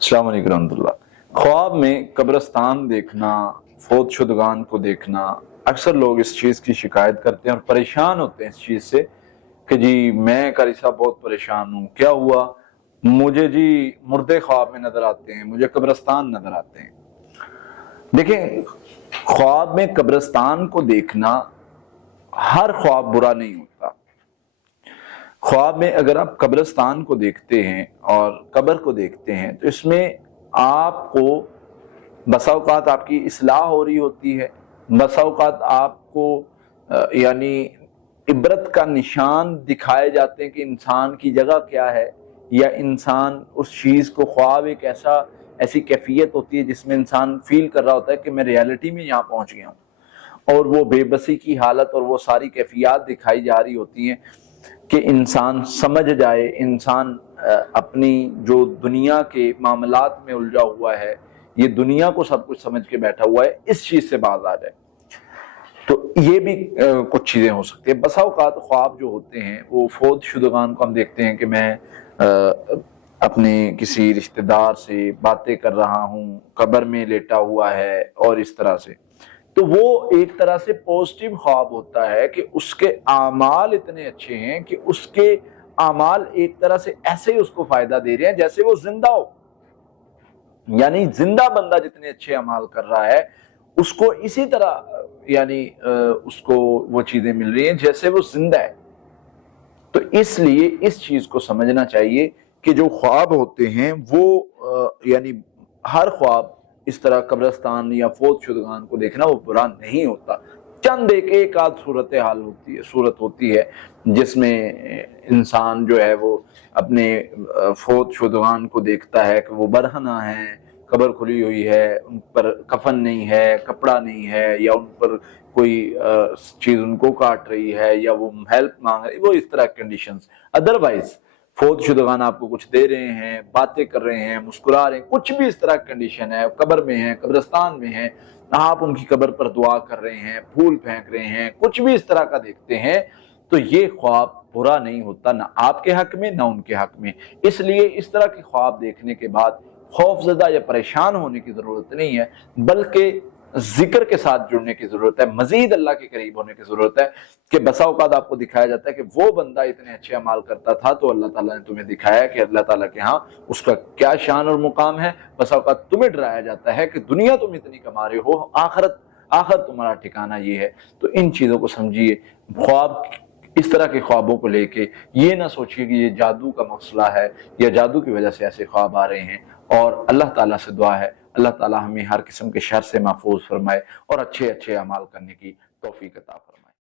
अस्सलाम वालेकुम रहमतुल्लाह। ख्वाब में कब्रिस्तान देखना, फौत शुदगान को देखना, अक्सर लोग इस चीज़ की शिकायत करते हैं और परेशान होते हैं इस चीज़ से कि जी मैं कारी साहब बहुत परेशान हूँ, क्या हुआ? मुझे जी मुर्दे ख्वाब में नजर आते हैं, मुझे कब्रिस्तान नजर आते हैं। देखें, ख्वाब में कब्रिस्तान को देखना हर ख्वाब बुरा नहीं होता। ख्वाब में अगर आप कब्रिस्तान को देखते हैं और कब्र को देखते हैं तो इसमें आपको बसा औकात आपकी इस्लाह हो रही होती है, बसा औकात आपको यानी इबरत का निशान दिखाए जाते हैं कि इंसान की जगह क्या है, या इंसान उस चीज़ को ख्वाब एक ऐसी कैफियत होती है जिसमें इंसान फील कर रहा होता है कि मैं रियलिटी में यहाँ पहुँच गया हूँ, और वो बेबसी की हालत और वो सारी कैफियत दिखाई जा रही होती हैं कि इंसान समझ जाए, इंसान अपनी जो दुनिया के मामलात में उलझा हुआ है, ये दुनिया को सब कुछ समझ के बैठा हुआ है, इस चीज़ से बाज आ जाए। तो ये भी कुछ चीज़ें हो सकती है। बसा औकात ख्वाब जो होते हैं वो फौत शुदगान को हम देखते हैं कि मैं अपने किसी रिश्तेदार से बातें कर रहा हूँ, कब्र में लेटा हुआ है और इस तरह से, तो वो एक तरह से पॉजिटिव ख्वाब होता है कि उसके आमाल इतने अच्छे हैं कि उसके आमाल एक तरह से ऐसे ही उसको फायदा दे रहे हैं जैसे वो जिंदा हो। यानी जिंदा बंदा जितने अच्छे अमाल कर रहा है उसको इसी तरह यानी उसको वो चीजें मिल रही हैं जैसे वो जिंदा है। तो इसलिए इस चीज को समझना चाहिए कि जो ख्वाब होते हैं वो यानी हर ख्वाब इस तरह कब्रिस्तान या फौत शुदगान को देखना वो बुरा नहीं होता। चंद एक आध सूरत होती है जिसमें इंसान जो है वो अपने फौत शुदगान को देखता है कि वो बरहना है, कब्र खुली हुई है, उन पर कफन नहीं है, कपड़ा नहीं है, या उन पर कोई चीज उनको काट रही है, या वो हेल्प मांग रही है, वो इस तरह कंडीशंस। अदरवाइज फौत शुदगान आपको कुछ दे रहे हैं, बातें कर रहे हैं, मुस्कुरा रहे हैं, कुछ भी इस तरह कंडीशन है, कब्र में है, कब्रिस्तान में है, आप उनकी कब्र पर दुआ कर रहे हैं, फूल फेंक रहे हैं, कुछ भी इस तरह का देखते हैं, तो ये ख्वाब बुरा नहीं होता, ना आपके हक में ना उनके हक में। इसलिए इस तरह के ख्वाब देखने के बाद खौफजदा या परेशान होने की जरूरत नहीं है, बल्कि जिक्र के साथ जुड़ने की जरूरत है, मजीद अल्लाह के करीब होने की जरूरत है। कि बसा औकात आपको दिखाया जाता है कि वो बंदा इतने अच्छे अमाल करता था तो अल्लाह ताला ने तुम्हें दिखाया कि अल्लाह ताला के यहाँ उसका क्या शान और मुकाम है। बसा औकात तुम्हें डराया जाता है कि दुनिया तुम इतनी कमा रहे हो, आखिर तुम्हारा ठिकाना ये है। तो इन चीजों को समझिए। ख्वाब, इस तरह के ख्वाबों को लेके ये ना सोचिए कि ये जादू का मसला है या जादू की वजह से ऐसे ख्वाब आ रहे हैं। और अल्लाह ताला से दुआ है अल्लाह ताला हमें हर किस्म के शर से महफूज फरमाए और अच्छे अच्छे अमाल करने की तौफीक अता फरमाए।